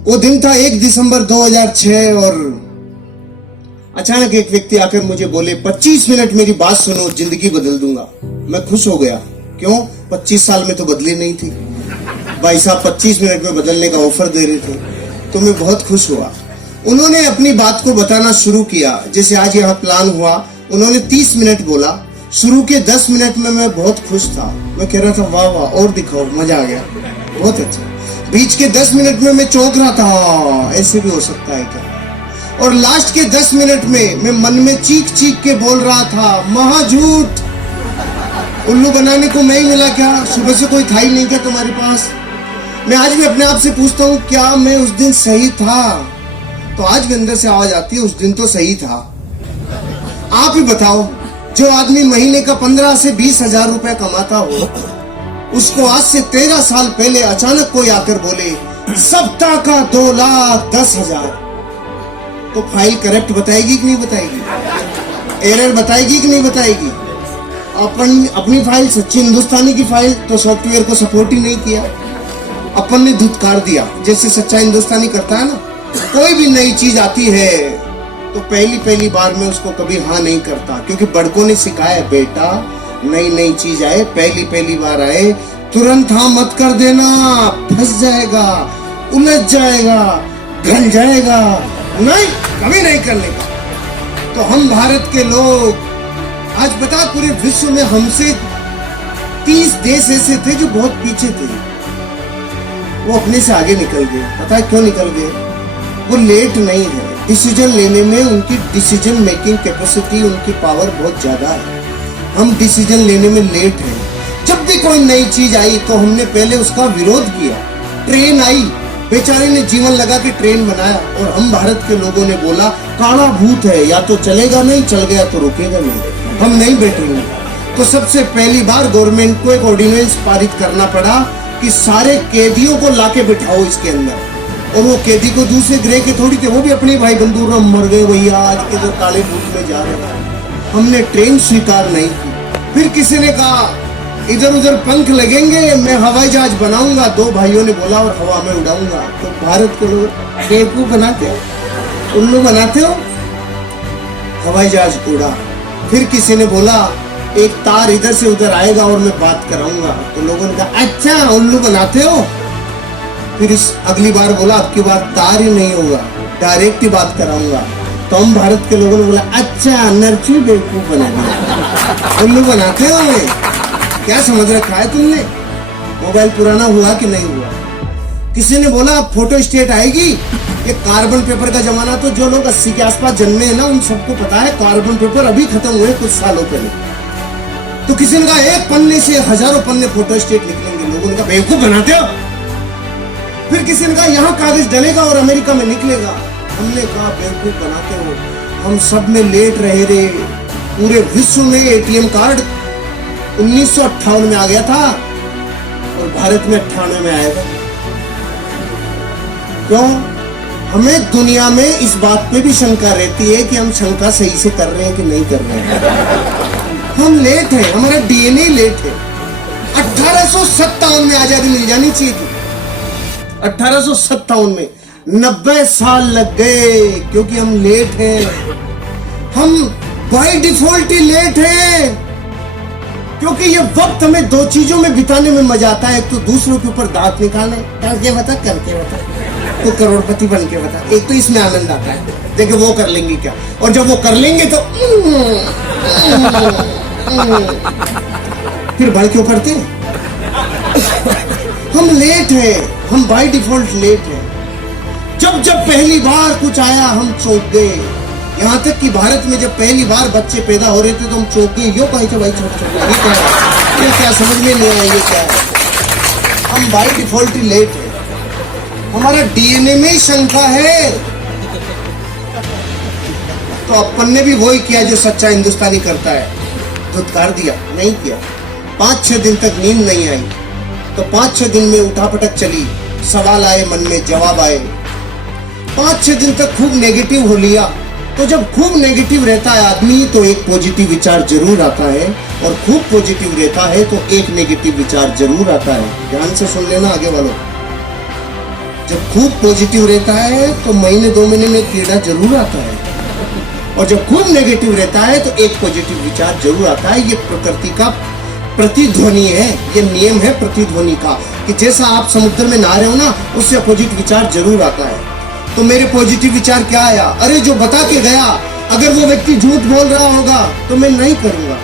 वो दिन था 1 दिसंबर 2006 और अचानक एक व्यक्ति आकर मुझे बोले 25 मिनट मेरी बात सुनो, जिंदगी बदल दूंगा। मैं खुश हो गया। क्यों? 25 साल में तो बदली नहीं थी। भाई साहब 25 मिनट में बदलने का ऑफर दे रहे थे, तो मैं बहुत खुश हुआ। उन्होंने अपनी बात को बताना शुरू किया। जैसे आज यहाँ प्लान हुआ, उन्होंने 30 मिनट बोला। शुरू के 10 मिनट में मैं बहुत खुश था। मैं कह रहा था वाह वाह और दिखाओ, मजा आ गया, बहुत अच्छा। बीच के 10 मिनट में मैं चौंक रहा था, ऐसे भी हो सकता है क्या। और लास्ट के 10 मिनट में मैं मन में चीख चीख के बोल रहा था महा झूठ, उल्लू बनाने को मैं ही मिला क्या? सुबह से कोई था ही नहीं क्या तुम्हारे पास? मैं आज भी अपने आप से पूछता हूँ, क्या मैं उस दिन सही था? तो आज भी अंदर से आवाज आती है, उस दिन तो सही था। आप ही बताओ, जो आदमी महीने का 15 से 20 हजार रुपए कमाता हो, उसको आज से 13 साल पहले अचानक कोई आकर बोले सप्ताह का 2,10,000, तो फाइल करेक्ट बताएगी कि नहीं बताएगी? एरर बताएगी कि नहीं बताएगी? अपनी फाइल सच्ची हिंदुस्तानी की फाइल तो सॉफ्टवेयर को सपोर्ट ही नहीं किया, अपन ने धुतकार दिया, जैसे सच्चा हिंदुस्तानी करता है ना। कोई भी नई चीज आती है तो पहली बार में उसको कभी हाँ नहीं करता, क्योंकि बड़कों ने सिखाया है बेटा, नई चीज आए, पहली बार आए, तुरंत हाँ मत कर देना, फंस जाएगा, उलझ जाएगा, गल जाएगा, नहीं कभी नहीं करने का। तो हम भारत के लोग आज बता, पूरे विश्व में हमसे 30 देश ऐसे थे जो बहुत पीछे थे, वो अपने से आगे निकल गए। पता है क्यों निकल गए? वो लेट नहीं है, डिसीजन लेने में उनकी डिसीजन मेकिंग कैपेसिटी, उनकी पावर बहुत ज्यादा है। हम डिसीजन लेने में लेट हैं। जब भी कोई नई चीज आई तो हमने पहले उसका विरोध किया। ट्रेन आई, बेचारे ने जीवन लगा के ट्रेन बनाया, और हम भारत के लोगों ने बोला काला भूत है, या तो चलेगा नहीं, चल गया तो रुकेगा नहीं, हम नहीं बैठेंगे। तो सबसे पहली बार गवर्नमेंट को एक ऑर्डिनेंस पारित करना पड़ा कि सारे कैदियों को लाके बिठाओ इसके अंदर। और वो कैदी को दूसरे ग्रह के थोड़ी थे, वो भी अपने भाई बंधु मर गए भैया, आज के जो काले भूत में जा रहे हैं। हमने ट्रेन स्वीकार नहीं की। फिर किसी ने कहा इधर उधर पंख लगेंगे, मैं हवाई जहाज बनाऊंगा। 2 भाइयों ने बोला और हवा में उड़ाऊंगा। तो भारत के लोग बेवकूफ बनाते हो, उल्लू बनाते हो, हवाई जहाज उड़ा। फिर किसी ने बोला एक तार इधर से उधर आएगा और मैं बात कराऊंगा। तो लोगों ने कहा अच्छा उल्लू बनाते हो। फिर इस अगली बार बोला अब की बार तार ही नहीं होगा, डायरेक्ट ही बात कराऊंगा। तो हम भारत के लोगों ने बोला अच्छा नर्ची बेवकूफ बना दिया, उल्लू बनाते हो। क्या समझ रखा है तुमने? मोबाइल पुराना हुआ कि नहीं हुआ? किसी ने बोला फोटो स्टेट आएगी, ये कार्बन पेपर का जमाना। तो जो लोग 80 के आसपास जन्मे हैं ना, उन सबको पता है कार्बन पेपर अभी खत्म हुए कुछ सालों पहले। तो किसी ने कहा एक पन्ने से हजारों पन्ने फोटो स्टेट निकलेंगे। लोगों ने कहा बेवकूफ बनाते हो। फिर किसी ने कहा यहाँ कागज डलेगा और अमेरिका में निकलेगा। हमने कहा बेवकूफ बनाते हो, हम सब में लेट रहे रे। पूरे विश्व में एटीएम कार्ड 1958 में आ गया था और भारत में 98 में आएगा। क्यों? हमें दुनिया में इस बात पे भी शंका रहती है कि हम शंका सही से कर रहे हैं कि नहीं कर रहे हैं। हम लेट हैं, हमारा डीएनए लेट है। 1857 में आजादी मिल जानी चाहिए थी। 1857 में 90 साल लग गए, क्योंकि हम लेट हैं। हम बाय डिफॉल्ट ही लेट हैं, क्योंकि ये वक्त हमें 2 चीजों में बिताने में मजा आता है। एक तो दूसरों के ऊपर दांत निकालने, करके बता तो करोड़पति बन के बता। एक तो इसमें आनंद आता है, देखो वो कर लेंगे क्या, और जब वो कर लेंगे तो फिर भड़के क्यों करते हैं? हम लेट हैं, हम बाय डिफॉल्ट लेट हैं। जब पहली बार कुछ आया हम चौंक गए। यहाँ तक कि भारत में जब पहली बार बच्चे पैदा हो रहे थे तो हम चौंक गए। यो भाई छोटे ये क्या समझ में नहीं आया, ये क्या है? हम बाय डिफॉल्ट ही लेट हैं। हमारा डीएनए में शंका है। तो अपन ने भी वही किया जो सच्चा हिंदुस्तानी करता है, धुतकार दिया, नहीं किया। 5-6 दिन तक नींद नहीं आई, तो 5-6 दिन में उठापटक चली, सवाल आए मन में, जवाब आए। 5-6 दिन तक खूब नेगेटिव हो लिया। तो जब खूब नेगेटिव रहता है आदमी तो एक पॉजिटिव विचार जरूर आता है, और खूब पॉजिटिव रहता है तो एक नेगेटिव विचार जरूर आता है। ध्यान से सुन लेना आगे वालों। जब खूब पॉजिटिव रहता है तो महीने 2 महीने में कीड़ा जरूर आता है, और जब खूब नेगेटिव रहता है तो एक पॉजिटिव विचार जरूर आता है। ये प्रकृति का प्रतिध्वनि है, ये नियम है प्रतिध्वनि का, कि जैसा आप समुद्र में नहा रहे हो ना, उससे अपोजिट विचार जरूर आता है। तो मेरे पॉजिटिव विचार क्या आया, अरे जो बता के गया, अगर वो व्यक्ति झूठ बोल रहा होगा तो मैं नहीं करूंगा,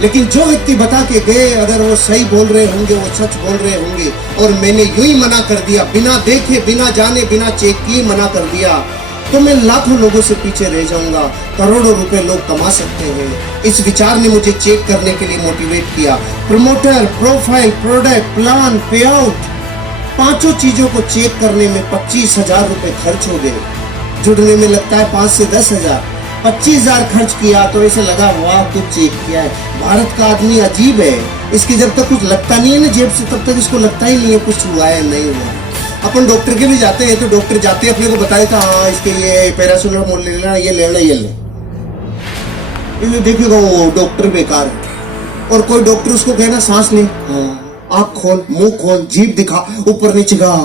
लेकिन जो व्यक्ति बता के गए अगर वो सही बोल रहे होंगे, वो सच बोल रहे होंगे, और मैंने यूं ही मना कर दिया, बिना देखे, बिना जाने, बिना चेक किए मना कर दिया, तो मैं लाखों लोगों से पीछे रह जाऊंगा। करोड़ों रुपए लोग कमा सकते हैं। इस विचार ने मुझे चेक करने के लिए मोटिवेट किया। प्रमोटर, प्रोफाइल, प्रोडक्ट, प्लान, पे आउट, 5 चीजों को चेक करने में 25,000 रुपए खर्च हो गए। जुड़ने में लगता है 5 से 10,000। 25,000 खर्च किया तो ऐसे लगा वाह कुछ चेक किया है। भारत का आदमी अजीब है, इसकी जब तक कुछ लगता नहीं है ना जेब से, तब तक इसको लगता ही नहीं है कुछ हुआ है नहीं हुआ। अपन डॉक्टर के भी जाते हैं तो डॉक्टर जाते अपने को बताए था, हाँ इसके ये पैरासिटामोल ले लेना, ये लेना, ये ले, देखिएगा वो डॉक्टर बेकार है। और कोई डॉक्टर उसको कहना सांस ले, आँख खोल, मुंह खोल, जीभ दिखा, ऊपर नीचे गा,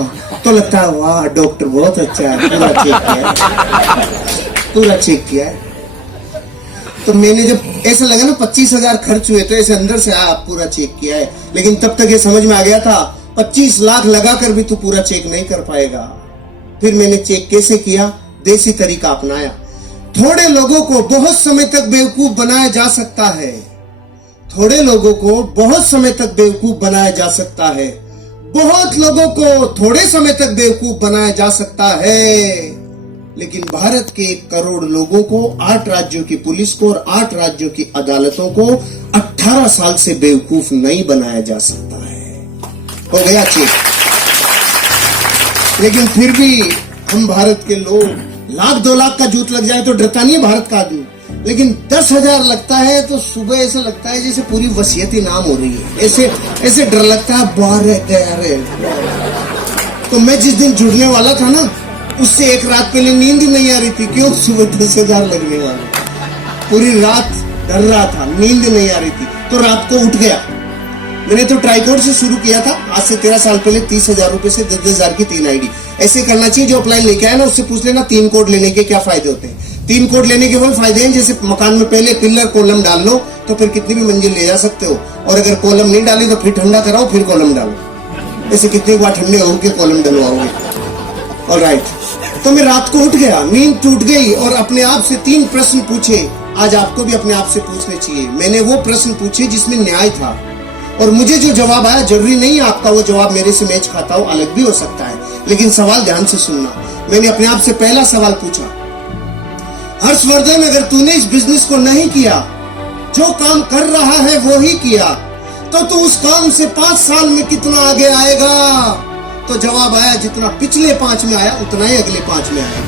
तो लगता है वाह डॉक्टर बहुत अच्छा है, पूरा चेक किया है, पूरा चेक किया है। तो मैंने जब ऐसा लगा ना 25,000 खर्च हुए तो ऐसे अंदर से पूरा चेक किया है, लेकिन तब तक ये समझ में आ गया था 25 लाख लगाकर भी तू पूरा चेक नहीं कर पाएगा। फिर मैंने चेक कैसे किया, देसी तरीका अपनाया। थोड़े लोगों को बहुत समय तक बेवकूफ बनाया जा सकता है, थोड़े लोगों को बहुत समय तक बेवकूफ बनाया जा सकता है, बहुत लोगों को थोड़े समय तक बेवकूफ बनाया जा सकता है, लेकिन भारत के 1 करोड़ लोगों को, 8 राज्यों की पुलिस को और 8 राज्यों की अदालतों को 18 साल से बेवकूफ नहीं बनाया जा सकता है। हो गया चेक। लेकिन फिर भी हम भारत के लोग, 1,00,000 2 लाख का जूत लग जाए तो डरता नहीं है भारत का आदमी, लेकिन 10,000 लगता है तो सुबह ऐसा लगता है जैसे पूरी वसीयत इनाम हो रही है, ऐसे डर लगता है बाहर है। तो मैं जिस दिन जुड़ने वाला था ना, उससे 1 रात पहले नींद नहीं आ रही थी। क्यों? सुबह 10,000 लगने वाला, पूरी रात डर रहा था, नींद नहीं आ रही थी, तो रात को उठ गया। मैंने तो ट्राइकोड से शुरू किया था, आज से 13 साल पहले 30,000 रुपए से 10,000 की 3 आईडी। ऐसे करना चाहिए। जो अपलाइन लेके आया ना, उससे पूछ लेना 3 कोड लेने के क्या फायदे होते हैं। 3 कोड लेने के वो फायदे हैं, जैसे मकान में पहले पिलर कॉलम डाल लो तो फिर कितनी भी मंजिल ले जा सकते हो, और अगर कॉलम नहीं डाली तो फिर ठंडा कराओ, फिर कॉलम डालो। ऐसे कितनी बार ठंडे होकर कॉलम डलवाओगे। ऑलराइट, तो मैं रात को उठ गया, नींद टूट गई और अपने आप से 3 प्रश्न पूछे। आज आपको भी अपने आप से पूछने चाहिए। मैंने वो प्रश्न पूछे जिसमें न्याय था, और मुझे जो जवाब आया, जरूरी नहीं आपका वो जवाब मेरे से मैच खाता हो, अलग भी हो सकता है, लेकिन सवाल ध्यान से सुनना। मैंने अपने आप से पहला सवाल पूछा, हर्षवर्धन अगर तूने इस बिजनेस को नहीं किया, जो काम कर रहा है वो ही किया, तो तू उस काम से 5 साल में कितना आगे आएगा? तो जवाब आया, जितना पिछले 5 में आया उतना ही अगले 5 में आएगा।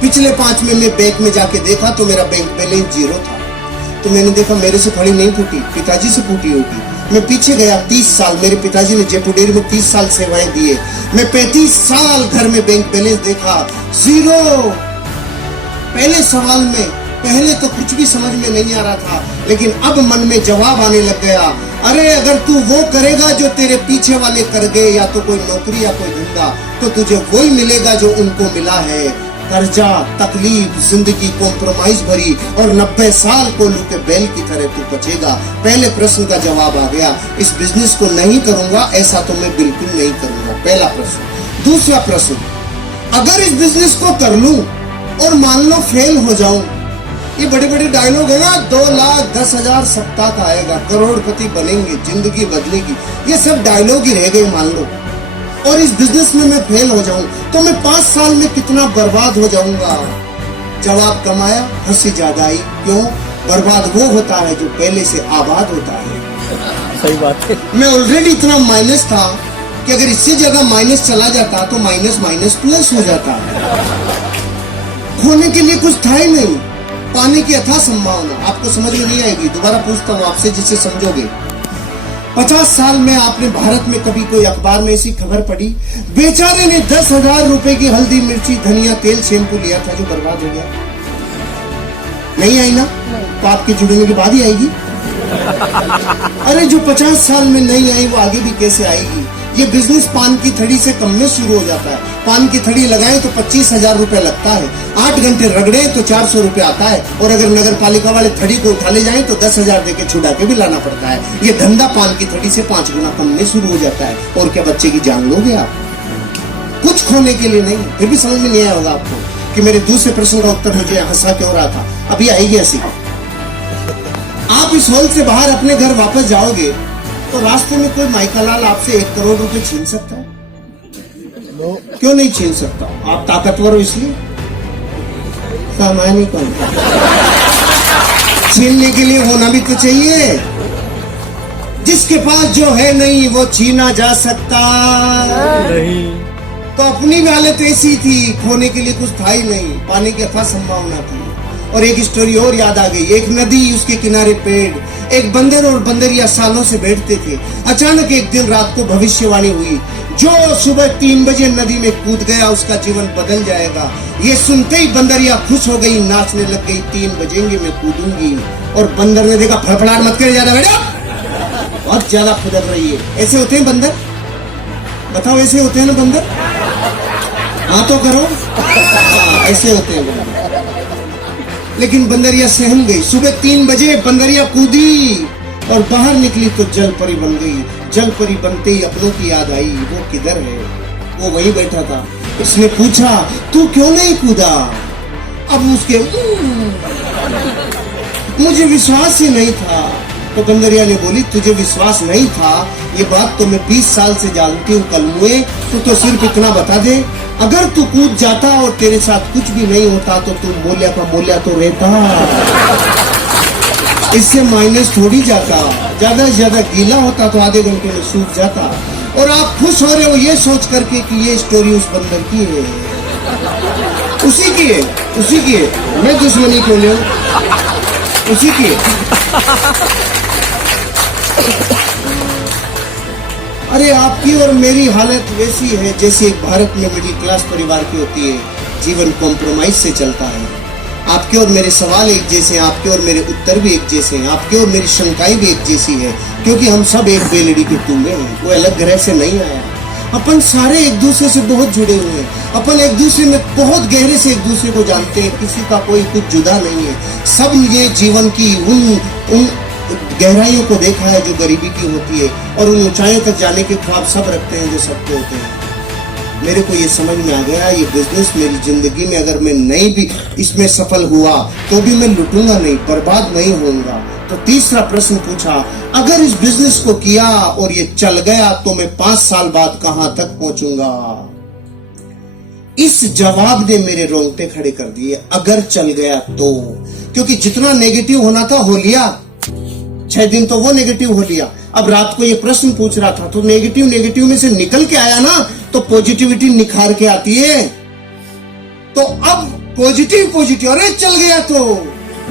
पिछले 5 में मैं बैंक में जाके देखा तो मेरा बैंक बैलेंस 0 था। तो मैंने देखा मेरे से फड़ी नहीं फूटी, पिताजी से फूटी होगी। मैं पीछे गया 30 साल, मेरे पिताजी ने जयपुर डेयरी में 30 साल सेवाएं दिए। मैं 35 साल घर में बैंक बैलेंस देखा, 0। पहले सवाल में पहले तो कुछ भी समझ में नहीं आ रहा था, लेकिन अब मन में जवाब आने लग गया, अरे अगर तू वो करेगा जो तेरे पीछे वाले कर गए, या तो कोई नौकरी या कोई धंधा, तो तुझे वही मिलेगा जो उनको मिला है, कर्जा, तकलीफ, जिंदगी कॉम्प्रोमाइज भरी, और 90 साल कोल्हू के बैल की तरह तू बचेगा। पहले प्रश्न का जवाब आ गया, इस बिजनेस को नहीं करूंगा, ऐसा तो मैं बिल्कुल नहीं करूंगा। पहला प्रश्न। दूसरा प्रश्न, अगर इस बिजनेस को कर लूं और मान लो फेल हो जाऊं, ये बड़े बड़े डायलॉग है ना, 2,10,000 सप्ताह का आएगा, करोड़पति बनेंगे, जिंदगी बदलेगी, ये सब डायलॉग ही रह गए मान लो, और इस बिजनेस में मैं फेल हो जाऊं तो मैं 5 साल में कितना बर्बाद हो जाऊंगा। जवाब कम आया, हंसी ज्यादा आई। क्यों? बर्बाद वो होता है जो पहले से आबाद होता है। सही बात है। मैं ऑलरेडी इतना माइनस था कि अगर इससे ज्यादा माइनस चला जाता तो माइनस माइनस प्लस हो जाता। खोने के लिए कुछ था ही नहीं, पाने की अथाह संभावना। आपको समझ में नहीं आएगी, दोबारा पूछता हूँ आपसे जिससे समझोगे। 50 साल में आपने भारत में कभी कोई अखबार में ऐसी खबर पढ़ी, बेचारे ने 10,000 रुपए की हल्दी, मिर्ची, धनिया, तेल, शैम्पू लिया था जो बर्बाद हो गया? नहीं आई ना? तो आपके जुड़ने के बाद ही आएगी। अरे जो 50 साल में नहीं आई वो आगे भी कैसे आएगी? ये बिजनेस पान की थड़ी से कम में शुरू हो जाता है। पान की थड़ी लगाएं तो 25,000 रुपए लगता है, 8 घंटे रगड़े तो 400 रुपए आता है, और अगर नगर पालिका वाले थड़ी को उठा ले जाएं तो 10,000 देके छुड़ा के भी लाना पड़ता है। ये धंधा पान की थड़ी से 5 गुना कम में शुरू हो जाता है। और क्या बच्चे की जान लोगे आप? कुछ खोने के लिए नहीं। फिर भी समझ में नहीं आया होगा आपको कि मेरे दूसरे प्रश्न का उत्तर मुझे हंसा क्यों रहा था। अभी आएगी हंसी। आप इस हॉल से बाहर अपने घर वापस जाओगे तो रास्ते में कोई माइकालाल आपसे 1 करोड़ रुपए छीन सकता है? क्यों नहीं छीन सकता? आप ताकतवर हो इसलिए? सामान्य कौन? छीनने के लिए होना भी तो चाहिए। जिसके पास जो है नहीं वो छीना जा सकता नहीं। तो अपनी भी हालत ऐसी थी, खोने के लिए कुछ था ही नहीं, पाने की अथाह संभावना थी। और एक स्टोरी और याद आ गई। एक नदी, उसके किनारे पेड़, एक बंदर और बंदरिया सालों से बैठते थे। अचानक एक दिन रात को भविष्यवाणी हुई, जो सुबह 3 बजे नदी में कूद गया उसका जीवन बदल जाएगा। ये सुनते ही बंदरिया खुश हो गई, नाचने लग गई, 3 बजेंगे मैं कूदूंगी। और बंदर ने देखा, फड़फड़ाहट मत करे ज्यादा बेटा, बहुत ज्यादा फुदक रही है। ऐसे होते हैं बंदर? बताओ, ऐसे होते हैं ना बंदर? हाँ तो करो। ऐसे होते हैं बंदर। लेकिन बंदरिया सहम गई। सुबह 3 बजे बंदरिया कूदी और बाहर निकली तो जल परी बन गई। जल परी बनते ही अपनों की याद आई, वो किधर है? वो वहीं बैठा था। उसने पूछा, तू क्यों नहीं कूदा? अब उसके मुझे विश्वास ही नहीं था। तो बंदरिया ने बोली, तुझे विश्वास नहीं था, ये बात तो मैं 20 साल से जानती हूँ कलमुए। तू तो सिर्फ इतना बता दे, अगर तू कूद जाता और तेरे साथ कुछ भी नहीं होता तो तू मोलिया का मोलिया तो रहता। इससे माइनस थोड़ी जाता, ज्यादा से ज्यादा गीला होता तो आधे घंटे में सूख जाता। और आप खुश हो रहे हो ये सोच करके कि ये स्टोरी उस बंदर की है, उसी की है, उसी की है। मैं दुश्मनी क्यों ले, उसी की है। अरे आपकी और मेरी हालत वैसी है जैसे एक भारत में मिडिल क्लास परिवार की होती है। जीवन कॉम्प्रोमाइज से चलता है। आपके और मेरे सवाल एक जैसे हैं, आपके और मेरे उत्तर भी एक जैसे हैं, आपके और मेरी शंकाएं भी एक जैसी है, क्योंकि हम सब एक बेलड़ी के टुंडे हैं। कोई अलग ग्रह से नहीं आया। अपन सारे एक दूसरे से बहुत जुड़े हुए हैं। अपन एक दूसरे में बहुत गहरे से एक दूसरे को जानते हैं। किसी का कोई कुछ जुदा नहीं है। सब ये जीवन की उन गहराइयों को देखा है जो गरीबी की होती है, और उन ऊंचाइयों तक जाने के ख्वाब सब रखते हैं जो सबके होते हैं। मेरे को ये समझ में आ गया, ये बिजनेस मेरी जिंदगी में अगर मैं नहीं भी इसमें सफल हुआ तो भी मैं लुटूंगा नहीं, बर्बाद नहीं होऊंगा। तो तीसरा प्रश्न पूछा, अगर इस बिजनेस को किया और ये चल गया तो मैं 5 साल बाद कहां तक पहुंचूंगा? इस जवाब ने मेरे रोंगटे खड़े कर दिए। अगर चल गया तो, क्योंकि जितना नेगेटिव होना था हो लिया। 6 दिन तो वो नेगेटिव हो लिया। अब रात को ये प्रश्न पूछ रहा था तो नेगेटिव में से निकल के आया ना, तो पॉजिटिविटी निखार के आती है। तो अब पॉजिटिव, अरे चल गया तो,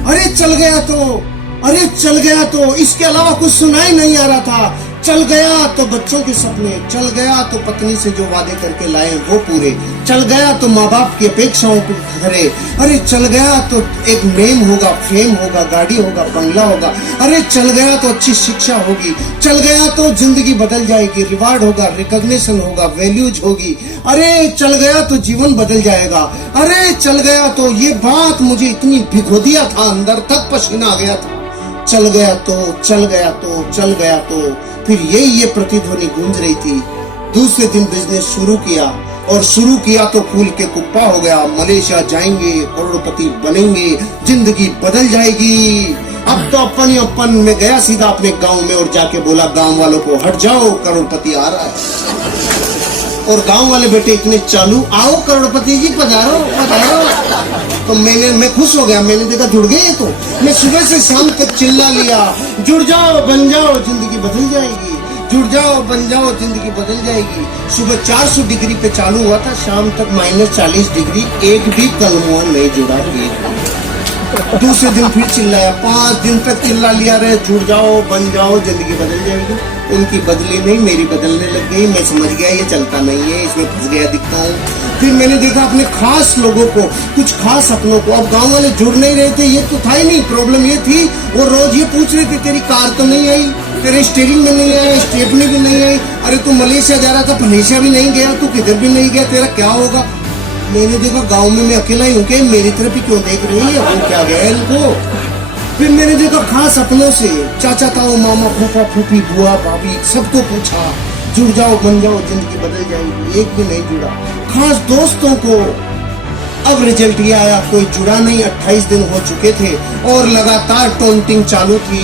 अरे चल गया तो, अरे चल गया तो, इसके अलावा कुछ सुनाई नहीं आ रहा था। चल गया तो बच्चों के सपने, चल गया तो पत्नी से जो वादे करके लाए वो पूरे, चल गया तो माँ बाप की अपेक्षाओं को खरे, अरे चल गया तो एक नेम होगा, फेम होगा, गाड़ी होगा, बंगला होगा, अरे चल गया तो अच्छी शिक्षा होगी, चल गया तो जिंदगी बदल जाएगी, रिवार्ड होगा, रिकॉग्निशन होगा, वैल्यूज होगी, अरे चल गया तो जीवन बदल जाएगा, अरे चल गया तो ये बात मुझे इतनी भिगो दिया था, अंदर तक पसीना आ गया था। चल गया तो, चल गया तो, चल गया तो, फिर ये प्रतिध्वनि गूंज रही थी। दूसरे दिन बिजनेस शुरू किया, और शुरू किया तो फूल के कुप्पा हो गया। मलेशिया जाएंगे, करोड़पति बनेंगे, जिंदगी बदल जाएगी। अब तो अपन में गया सीधा अपने गांव में और जाके बोला गांव वालों को, हट जाओ करोड़पति आ रहा है। और गांव वाले बेटे इतने चालू, आओ करोड़पति जी पधारो पधारो। तो मैं खुश हो गया। मैंने देखा जुड़ गए। तो मैं सुबह से शाम तक चिल्ला लिया, जुड़ जाओ बन जाओ जिंदगी बदल जाएगी, जुड़ जाओ बन जाओ जिंदगी बदल जाएगी। सुबह 400 डिग्री पे चालू हुआ था, शाम तक -40 डिग्री, एक भी कलमुआ नहीं जुड़ा। दूसरे दिन फिर चिल्लाया, 5 दिन तक चिल्ला लिया रहे, जुड़ जाओ बन जाओ जिंदगी बदल जाएगी। उनकी बदली नहीं, मेरी बदलने लग गई। मैं समझ गया ये चलता नहीं है, इसमें फंस गया दिखता हूँ। फिर मैंने देखा अपने खास लोगों को, कुछ खास अपनों को। अब गांव वाले जुड़ नहीं रहे थे, ये तो था ही नहीं। प्रॉब्लम ये थी, वो रोज ये पूछ रहे थे तेरी कार तो नहीं आई, तेरे स्टीयरिंग में नहीं आया, स्टेपनी भी नहीं आई, अरे तू मलेशिया जा रहा था, मलेशिया भी नहीं गया, तू किधर भी नहीं गया, तेरा क्या होगा। मैंने देखा गांव में मैं अकेला ही हूँ कि मेरी तरफ ही क्यों देख रही है, वो क्या गया इनको। फिर मैंने देखा खास अपनों से, चाचा ताऊ मामा फूफा फूफी बुआ भाभी सबको पूछा, जुड़ जाओ बन जाओ जिंदगी बदल जाएगी। एक भी नहीं जुड़ा। खास दोस्तों को, अब रिजल्ट ये आया, कोई जुड़ा नहीं। 28 दिन हो चुके थे और लगातार टॉन्टिंग चालू थी।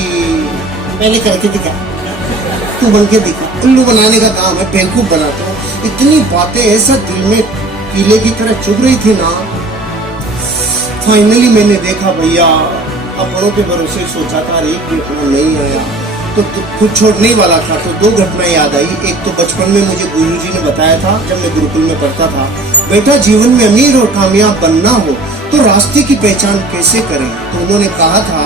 पहले करके दिखा, तू बन के दिखा। उल्लू बनाने का काम है, बेवकूफ बनाता हूँ। इतनी बातें ऐसा दिल में कीले की तरह चुभ रही थी ना। फाइनली मैंने देखा भैया, अपनों के भरोसे सोचा था एक भी अपना नहीं आया तो खुद छोड़ने वाला था। तो दो घटनाएं याद आई। एक तो बचपन में मुझे गुरुजी ने बताया था जब मैं गुरुकुल में पढ़ता था, बेटा जीवन में अमीर और कामयाब बनना हो तो रास्ते की पहचान कैसे करें। तो उन्होंने कहा था,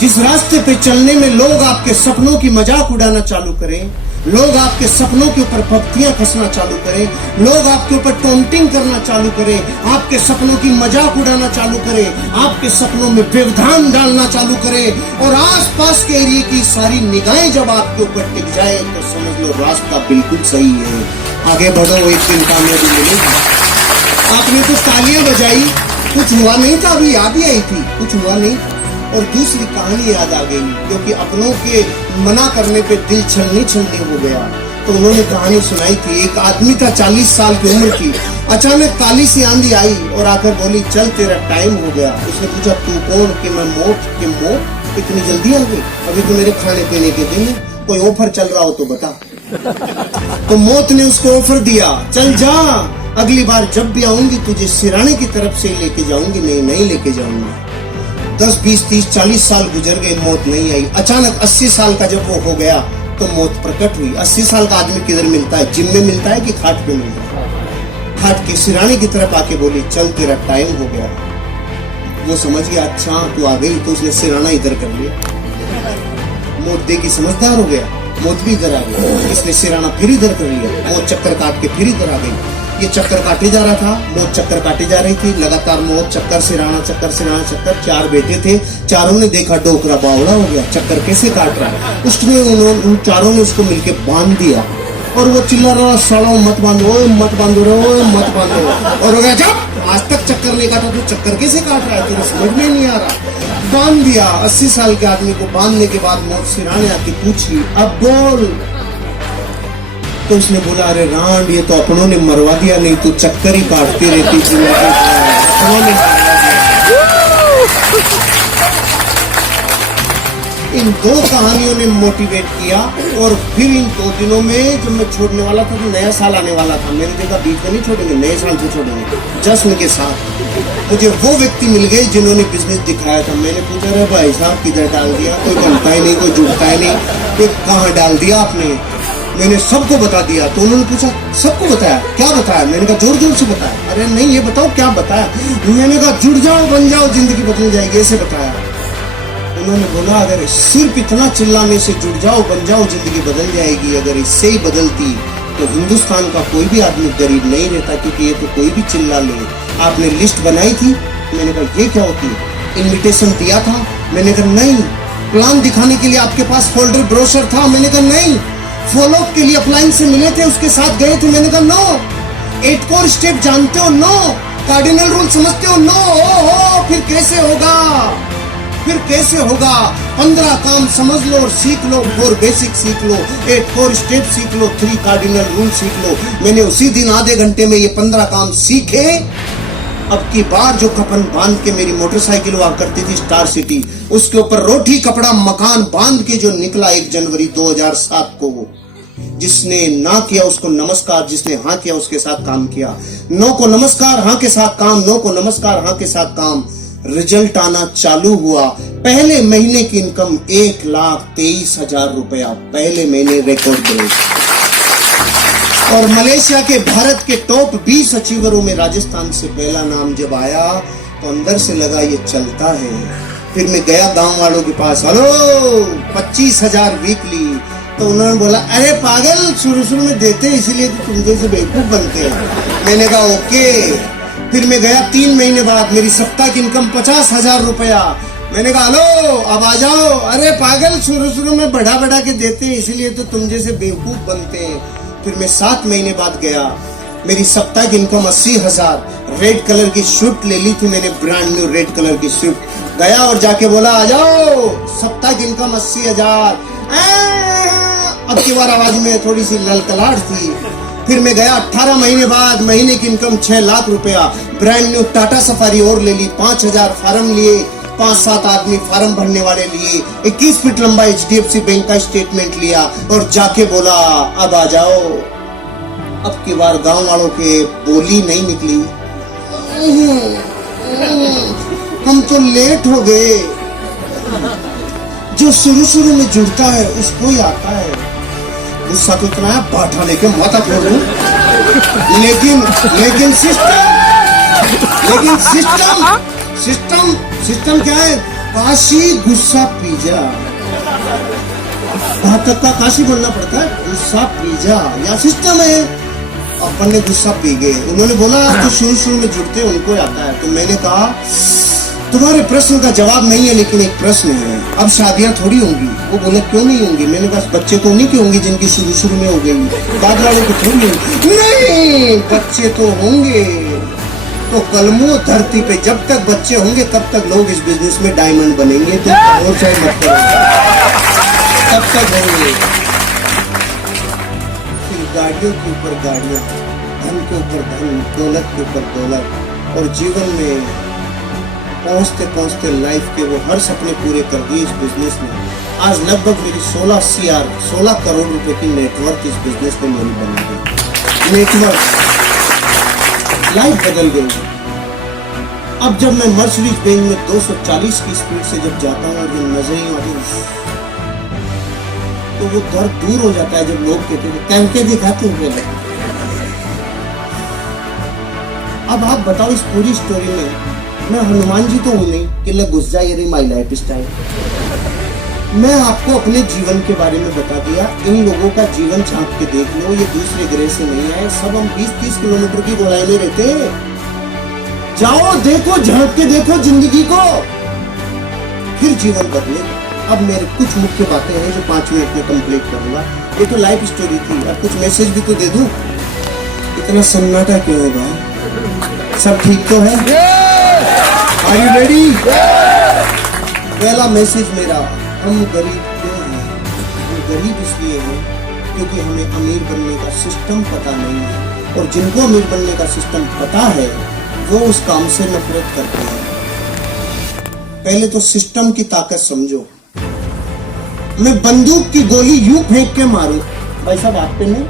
जिस रास्ते पे चलने में लोग आपके सपनों की मजाक उड़ाना चालू करें, लोग आपके सपनों के ऊपर पत्तियां कसना चालू करें, लोग आपके ऊपर टॉन्टिंग करना चालू करें, आपके सपनों की मजाक उड़ाना चालू करें, आपके सपनों में व्यवधान डालना चालू करें और आसपास के एरिया की सारी निगाहें जब आपके ऊपर टिक जाए तो समझ लो रास्ता बिल्कुल सही है, आगे बढ़ो, एक दिन कामयाबी मिलेगी। आपने तो तालियां बजाई, कुछ हुआ नहीं था, अभी याद ही आई थी, कुछ हुआ नहीं। और दूसरी कहानी याद आ गई, क्योंकि अपनों के मना करने पे दिल छलनी छलनी हो गया। तो उन्होंने कहानी सुनाई थी। एक आदमी था 40 साल की उम्र की, अचानक काली सी आंधी आई और आकर बोली, चल तेरा टाइम हो गया। उसने पूछा, तू कौन? कि मैं मौत। कि मौत इतनी जल्दी आ गई? अभी तो मेरे खाने पीने के दिन, कोई ऑफर चल रहा हो तो बता। तो मौत ने उसको ऑफर दिया, चल जा, अगली बार जब भी आऊंगी तुझे सिराने की तरफ से लेके जाऊंगी, नहीं लेके जाऊंगी। 10, 20, 30, 40 साल गुजर गए, मौत नहीं आई। अचानक 80 साल का जब वो हो गया तो मौत प्रकट हुई। 80 साल का आदमी किधर मिलता है? जिम में मिलता है कि खाट पे मिलता है? खाट के सिराने की तरफ आके बोली, चल तेरा टाइम हो गया। वो समझ गया, अच्छा तू आ गई, तो उसने सिराना इधर कर लिया। मौत देखी समझदार हो गया, मौत भी इधर आ गई, इसने सिराना फिर इधर कर लिया। मौत चक्कर काट के फिर इधर आ गई। ये चक्कर काटे जा रहा था, मौत चक्कर काटे जा रही थी, लगातार मौत चक्कर सिराना चक्कर सिराना चक्कर। 4 बेटे थे, चारों ने देखा डोकरा बावड़ा हो गया, चक्कर कैसे काट रहा है। उसने उन चारों ने उसको मिलके बांध दिया और वो चिल्ला रहा, सालों मत बांधो, मत बांधो रो, मत बांधो। और हो गया, जब आज तक चक्कर नहीं काटा तो चक्कर कैसे काट रहा है, तेरे समझ में नहीं आ रहा। बांध दिया। 80 साल के आदमी को बांधने के बाद मौत सिराने आके पूछी, अब बोल। तो उसने बोला, अरे रांड, ये तो अपनों ने मरवा दिया, नहीं तो चक्कर ही काटती रहती थी। इन 2 कहानियों ने मोटिवेट किया। और फिर इन 2 दिनों में जब मैं छोड़ने वाला था तो नया साल आने वाला था, मैंने देखा बीच में नहीं छोड़ेंगे, नए साल को छोड़ेंगे। जश्न के साथ मुझे वो व्यक्ति मिल गए जिन्होंने बिजनेस दिखाया था। मैंने पूछा, अरे भाई साहब किधर डाल दिया? कोई बनता ही नहीं, कोई जुड़ता ही नहीं, कोई कहाँ डाल दिया आपने? मैंने सबको बता दिया। तो उन्होंने पूछा, सबको बताया? क्या बताया? मैंने कहा, जोर जोर से बताया। अरे नहीं, ये बताओ क्या बताया? मैंने कहा, जुड़ जाओ बन जाओ जिंदगी बदल जाएगी, ऐसे बताया। उन्होंने बोला, अगर सिर्फ इतना चिल्लाने से जुड़ जाओ बन जाओ जिंदगी बदल जाएगी, अगर इससे ही बदलती तो हिंदुस्तान का कोई भी आदमी गरीब नहीं रहता, क्योंकि ये तो कोई भी चिल्ला ले। आपने लिस्ट बनाई थी? मैंने कहा, ये क्या होती है? इन्विटेशन दिया था? मैंने कहा नहीं। प्लान दिखाने के लिए आपके पास फोल्डर ब्रोशर था? मैंने कहा नहीं। फॉलो के लिए अपलाइन से मिले थे, उसके साथ गए थे? मैंने कहा नो। 8 कोर स्टेप जानते हो? नो। कार्डिनल रूल समझते हो? नो। हो फिर कैसे होगा? फिर कैसे होगा? 15 काम समझ लो और सीख लो, 4 बेसिक सीख लो, 8 कोर स्टेप सीख लो, 3 कार्डिनल रूल सीख लो। मैंने उसी दिन आधे घंटे में ये 15 काम सीखे। अब की बार जो कफन बांध के मेरी मोटरसाइकिल हुआ करती थी स्टार सिटी, उसके ऊपर रोटी कपड़ा मकान बांध के जो निकला 1 जनवरी 2007 को, वो जिसने ना किया उसको नमस्कार, जिसने हाँ किया उसके साथ काम किया। नो को नमस्कार, हाँ के साथ काम, नो को नमस्कार, हाँ के साथ काम। रिजल्ट आना चालू हुआ। पहले महीने की इनकम 1,23,000 रुपया, पहले महीने रिकॉर्ड ब्रेक। और मलेशिया के भारत के टॉप 20 अचीवरों में राजस्थान से पहला नाम जब आया तो अंदर से लगा ये चलता है। फिर मैं गया गांव वालों के पास, हेलो 25,000 वीकली, तो उन्होंने बोला अरे पागल, शुरू शुरू में देते इसीलिए तो तुम जैसे बेवकूफ बनते हैं। मैंने कहा ओके। फिर मैं गया 3 महीने बाद, मेरी सप्ताह की इनकम 50,000 रुपया। मैंने कहा हेलो अब आ जाओ। अरे पागल, शुरू शुरू में बढ़ा बढ़ा के देते हैं इसीलिए तो तुम जैसे बेवकूफ बनते हैं। फिर मैं 7 महीने बाद गया, मेरी सप्ताह की इनकम 80,000। रेड कलर की शूट ले ली थी मैंने, ब्रांड न्यू रेड कलर की शूट। गया और जाके बोला आ जाओ, सप्ताह की इनकम 80,000। अब की बार आवाज में थोड़ी सी ललकलाहट थी। फिर मैं गया 18 महीने बाद, महीने की इनकम 6 लाख रुपया। ब्रांड न्यू टाटा सफारी और ले ली, 5,000 फार्म लिए, 5-7 आदमी फार्म भरने वाले लिए, 21 फीट लंबा HDFC बैंक का स्टेटमेंट लिया और जाके बोला अब आ जाओ। अब की बार गांव वालों के बोली नहीं निकली, हम तो लेट हो गए। जो शुरू शुरू में जुड़ता है उसको ही आता है। गुस्सा तो इतना है बाठा लेके माता फोड़ दूं। लेकिन सिस्टम क्या है? काशी गुस्सा पीजा। तक का काशी बोलना पड़ता है, गुस्सा पीजा या सिस्टम है। अपन ने गुस्सा पी गए। उन्होंने बोला जो शुरू शुरू में जुड़ते हैं उनको आता है। तो मैंने कहा तुम्हारे प्रश्न का जवाब नहीं है, लेकिन एक प्रश्न है, अब शादियां थोड़ी होंगी। वो बोले क्यों नहीं होंगी? मैंने कहा बच्चे तो नहीं क्यों होंगी जिनकी शुरू शुरू में हो गई, बाद वालों की थोड़ी होंगी। नहीं, बच्चे तो होंगे। तो कलमो धरती पे जब तक बच्चे होंगे तब तक लोग इस बिजनेस में डायमंड बनेंगे। तो और चाहे मत करो, तब तक होंगे। गाड़ियों के ऊपर गाड़ियां, धन के ऊपर धन, दौलत के ऊपर दौलत, और जीवन में पहुंचते पहुंचते लाइफ के वो हर सपने पूरे कर दिए इस बिजनेस में। आज लगभग मेरी 16 करोड़ रुपए की नेटवर्क इस बिजनेस में मेरी बनी गई। नेटवर्क, लाइफ बदल गई। अब जब मैं मर्सिडीज बेंज में 240 की स्पीड से जब जाता हूँ और जो नजरें आती तो वो दर्द दूर हो जाता है। जब लोग कहते थे कैंके दिखाते हुए। अब आप बताओ इस पूरी स्टोरी में मैं हनुमान जी तो हूं नहीं कि ले घुस जाए, ये रही माई लाइफ स्टाइल। मैं आपको अपने जीवन के बारे में बता दिया। इन लोगों का जीवन झांक के देख लो, ये दूसरे ग्रह से नहीं आए। सब हम 20-30 किलोमीटर की गोलाई में रहते हैं। जाओ देखो, झांक के देखो जिंदगी को, फिर जीवन बदले। अब मेरे कुछ मुख्य बातें हैं जो 5 मिनट में कंप्लीट करूंगा। ये तो लाइफ स्टोरी थी, अब कुछ मैसेज भी तो दे दूं। इतना सन्नाटा क्यों होगा? सब ठीक तो है? Are you ready? पहला मैसेज मेरा, हम गरीब क्यों हैं? हम गरीब इसलिए हैं क्योंकि हमें अमीर बनने का सिस्टम पता नहीं है, और जिनको अमीर बनने का सिस्टम पता है वो उस काम से नफरत करते हैं। पहले तो सिस्टम की ताकत समझो। मैं बंदूक की गोली यूं फेंक के मारूं, भाई साहब आप पे नहीं,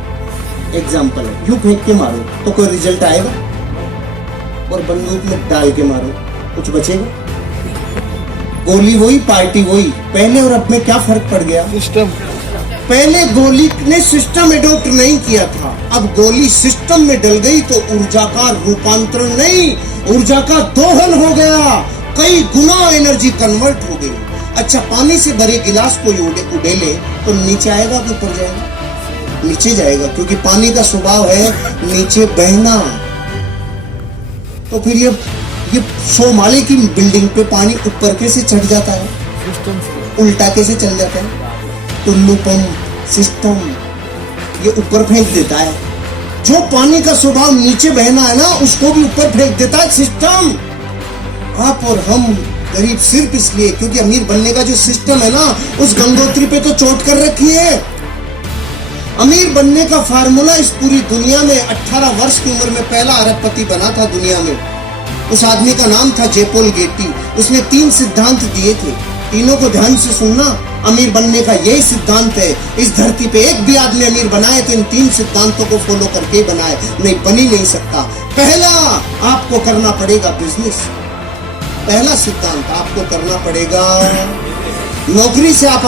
एग्जाम्पल है, यूं फेंक के मारूं तो कोई रिजल्ट आएगा? और बंदूक में डाल के मारूं कुछ बचेगा? गोली वही, पार्टी वही। पहले और अब में क्या फर्क पड़ गया? सिस्टम। पहले गोली ने सिस्टम एडॉप्ट नहीं किया था, अब गोली सिस्टम में डल गई तो ऊर्जा का रूपांतरण नहीं, ऊर्जा का दोहन हो गया। कई गुना एनर्जी कन्वर्ट हो गई। अच्छा, पानी से भरे गिलास को उड़ेले तो नीचे आएगा कि ऊपर जाएगा? नीचे जाएगा, क्योंकि पानी का स्वभाव है नीचे बहना। तो फिर ये 100 माले की बिल्डिंग पे पानी ऊपर कैसे चढ़ जाता है? उल्टा कैसे चल जाता है? टुल्लू पंप सिस्टम ये ऊपर फेंक देता है। जो पानी का स्वभाव नीचे बहना है ना, उसको भी ऊपर फेंक देता है सिस्टम। आप और हम गरीब सिर्फ इसलिए क्योंकि अमीर बनने का जो सिस्टम है ना, उस गंगोत्री पे तो चोट कर रखी है। अमीर बनने का फार्मूला इस पूरी दुनिया में 18 वर्ष की उम्र में पहला अरबपति बना था दुनिया में। उस आदमी का नाम था जेपोल गेटी। उसने 3 सिद्धांत दिए थे, तीनों को ध्यान से सुनना। अमीर बनने का यही सिद्धांत है। इस धरती पे एक भी आदमी अमीर बनाए तो इन 3 सिद्धांतों को फॉलो करके बनाए, नहीं बन ही नहीं सकता। पहला, आपको करना पड़ेगा बिजनेस। पहला सिद्धांत, आपको करना पड़ेगा। नौकरी से आप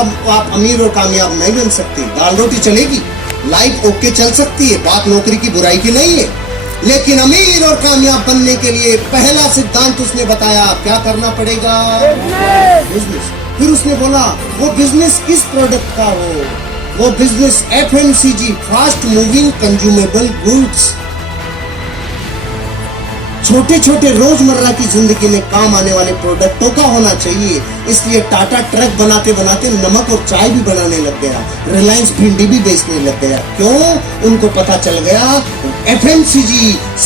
अमीर और कामयाब नहीं बन सकते। दाल रोटी चलेगी, लाइफ ओके चल सकती है, बात नौकरी की बुराई की नहीं है, लेकिन अमीर और कामयाब बनने के लिए पहला सिद्धांत उसने बताया, क्या करना पड़ेगा? बिजनेस। फिर उसने बोला वो बिजनेस किस प्रोडक्ट का हो? वो business FMCG, fast moving consumable goods. छोटे छोटे रोजमर्रा की जिंदगी में काम आने वाले प्रोडक्टों का होना चाहिए। इसलिए टाटा ट्रक बनाते बनाते नमक और चाय भी बनाने लग गया, रिलायंस भिंडी भी बेचने लग गया। क्यों? उनको पता चल गया FMCG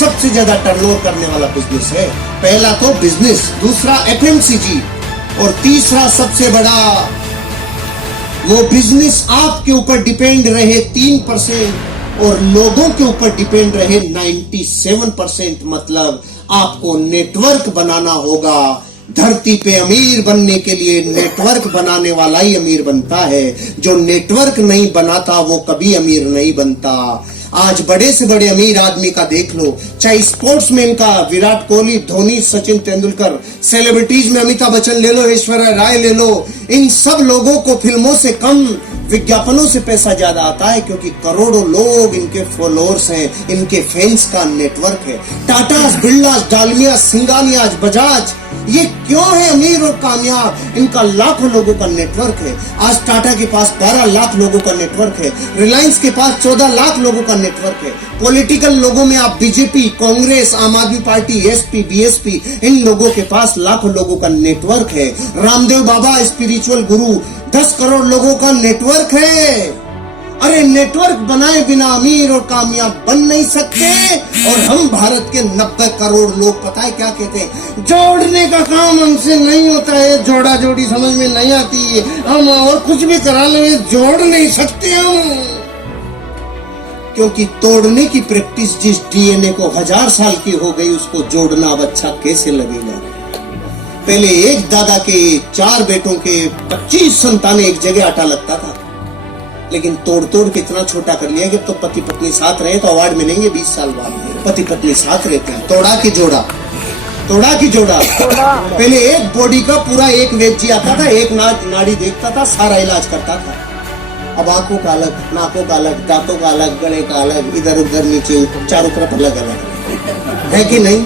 सबसे ज्यादा टर्नओवर करने वाला बिजनेस है। पहला तो बिजनेस, दूसरा FMCG, और तीसरा सबसे बड़ा वो बिजनेस आपके ऊपर डिपेंड रहे 3% और लोगों के ऊपर डिपेंड रहे 97%। मतलब आपको नेटवर्क बनाना होगा। धरती पे अमीर बनने के लिए नेटवर्क बनाने वाला ही अमीर बनता है। जो नेटवर्क नहीं बनाता वो कभी अमीर नहीं बनता। आज बड़े से बड़े अमीर आदमी का देख लो, चाहे स्पोर्ट्समैन का विराट कोहली, धोनी, सचिन तेंदुलकर, सेलिब्रिटीज में अमिताभ बच्चन ले लो, ऐश्वर्या राय ले लो, इन सब लोगों को फिल्मों से कम विज्ञापनों से पैसा ज्यादा आता है, क्योंकि करोड़ों लोग इनके फॉलोअर्स हैं, इनके फैंस का नेटवर्क है। टाटा, बिरला, डालमिया, सिंगानियाज, बजाज, ये क्यों है अमीर और कामयाब? इनका लाखों लोगों का नेटवर्क है। आज टाटा के पास 12 लाख लोगों का नेटवर्क है, रिलायंस के पास 14 लाख लोगों का नेटवर्क है। पॉलिटिकल लोगों में आप बीजेपी, कांग्रेस, आम आदमी पार्टी, SP, BSP, इन लोगों के पास लाखों लोगों का नेटवर्क है। रामदेव बाबा स्पिरिचुअल गुरु, 10 करोड़ लोगों का नेटवर्क है। अरे नेटवर्क बनाए बिना अमीर और कामयाब बन नहीं सकते। और हम भारत के 90 करोड़ लोग पता है क्या कहते हैं? जोड़ने का काम हमसे नहीं होता है, जोड़ा जोड़ी समझ में नहीं आती है, हम और कुछ भी करा लेंगे, जोड़ नहीं सकते हम। क्योंकि तोड़ने की प्रैक्टिस जिस DNA को 1000 साल की हो गई, उसको जोड़ना अब अच्छा कैसे लगेगा? पहले एक दादा के 4 बेटों के 25 संतानें एक जगह आटा लगता था, लेकिन तोड़ तोड़ के इतना छोटा कर लिया कि तो पति पत्नी साथ रहे तो अवार्ड मिलेंगे 20 साल बाद। पति पत्नी साथ रहते हैं, तोड़ा की जोड़ा, तोड़ा की जोड़ा। पहले एक बॉडी का पूरा एक वैद्य आता था, एक नाड़ी देखता था, सारा इलाज करता था। अब आंखों का अलग, नाकों का अलग, दांतों का अलग, गले का अलग, इधर उधर नीचे चारों तरफ अलग अलग है कि नहीं?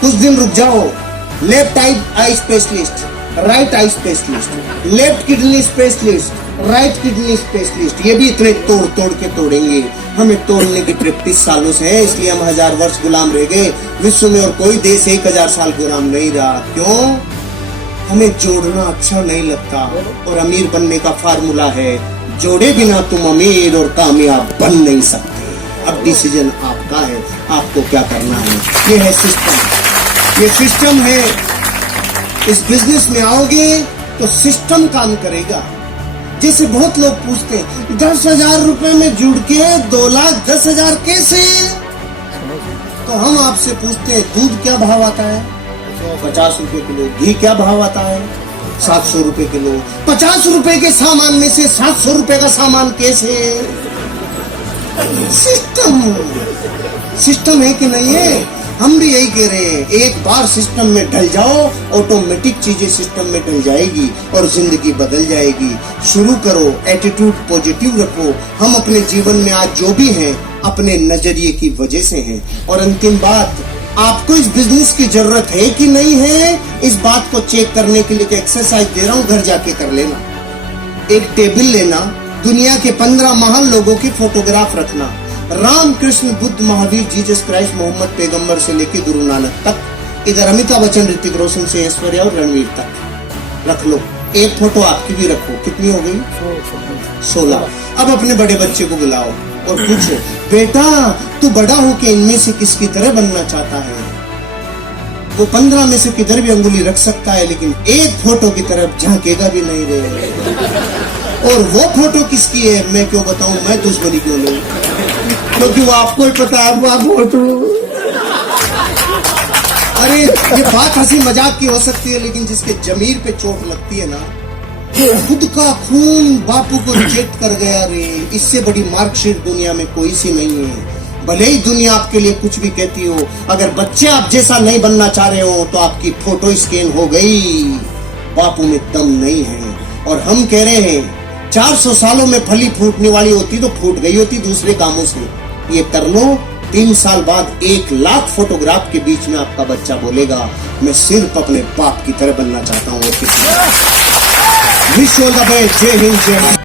कुछ दिन रुक जाओ। Left eye specialist, right eye specialist, left kidney specialist, right kidney specialist, ये भी इतने तोड़ तोड़ के तोड़ेंगे। हमें तोड़ने की प्रैक्टिस सालों से है, इसलिए हम 1000 वर्ष गुलाम रह गए। विश्व में और कोई देश 1000 साल गुलाम नहीं रहा। क्यों? हमें जोड़ना अच्छा नहीं लगता। और अमीर बनने का फार्मूला है, जोड़े बिना तुम अमीर और कामयाब बन नहीं सकते। अब डिसीजन आपका है, आपको क्या करना है। ये है सिस्टम, ये सिस्टम है। इस बिजनेस में आओगे तो सिस्टम काम करेगा। जैसे बहुत लोग पूछते हैं 10,000 रुपए में जुड़ के 2,10,000 कैसे? तो हम आपसे पूछते हैं दूध क्या भाव आता है? 50 रुपए किलो। घी क्या भाव आता है? 700 रुपए किलो। 50 रुपए के सामान में से 700 रुपए का सामान कैसे? सिस्टम, सिस्टम है कि नहीं है? हम भी यही कह रहे हैं, एक बार सिस्टम में ढल जाओ, ऑटोमेटिक चीजें सिस्टम में ढल जाएगी और जिंदगी बदल जाएगी। शुरू करो, एटीट्यूड पॉजिटिव रखो। हम अपने जीवन में आज जो भी हैं, अपने नजरिए की वजह से हैं। और अंतिम बात, आपको इस बिजनेस की जरूरत है कि नहीं है, इस बात को चेक करने के लिए एक्सरसाइज दे रहा हूँ, घर जाके कर लेना। एक टेबल लेना, दुनिया के 15 महान लोगों की फोटोग्राफ रखना, राम, कृष्ण, बुद्ध, महावीर, जीसस क्राइस्ट, मोहम्मद पैगंबर से लेके गुरु नानक तक। इधर अमिताभ बच्चन, ऋतिक रोशन से ऐश्वर्या और रणवीर तक रख लो। एक फोटो आपकी भी रखो। कितनी हो गई? 16। अब अपने बड़े बच्चे को बुलाओ और पूछो, बेटा तू बड़ा होके इनमें से किसकी तरह बनना चाहता है? वो 15 में से किधर भी अंगुली रख सकता है, लेकिन एक फोटो की तरफ झांकेगा भी नहीं रे। और वो फोटो किसकी है मैं क्यों बताऊं, मैं दुश्मनी क्यों लूं? क्योंकि वो आपको ही पता है वो फोटो। अरे ये बात हंसी मजाक की हो सकती है, लेकिन जिसके जमीर पे चोट लगती है ना, खुद का खून बापू को रिजेक्ट कर गया रे, इससे बड़ी मार्कशीट दुनिया में कोई सी नहीं है। भले ही दुनिया आपके लिए कुछ भी कहती हो, अगर बच्चे आप जैसा नहीं बनना चाह रहे हो तो आपकी फोटो स्कैन हो गई। बापू में दम नहीं है। और हम कह रहे हैं 400 सालों में फली फूटने वाली होती तो फूट गई होती दूसरे कामों से। ये कर लो, 3 साल बाद 1 लाख फोटोग्राफ के बीच में आपका बच्चा बोलेगा मैं सिर्फ अपने बाप की तरह बनना चाहता हूँ। Wish all the best. जय हिंद, जय हिंद।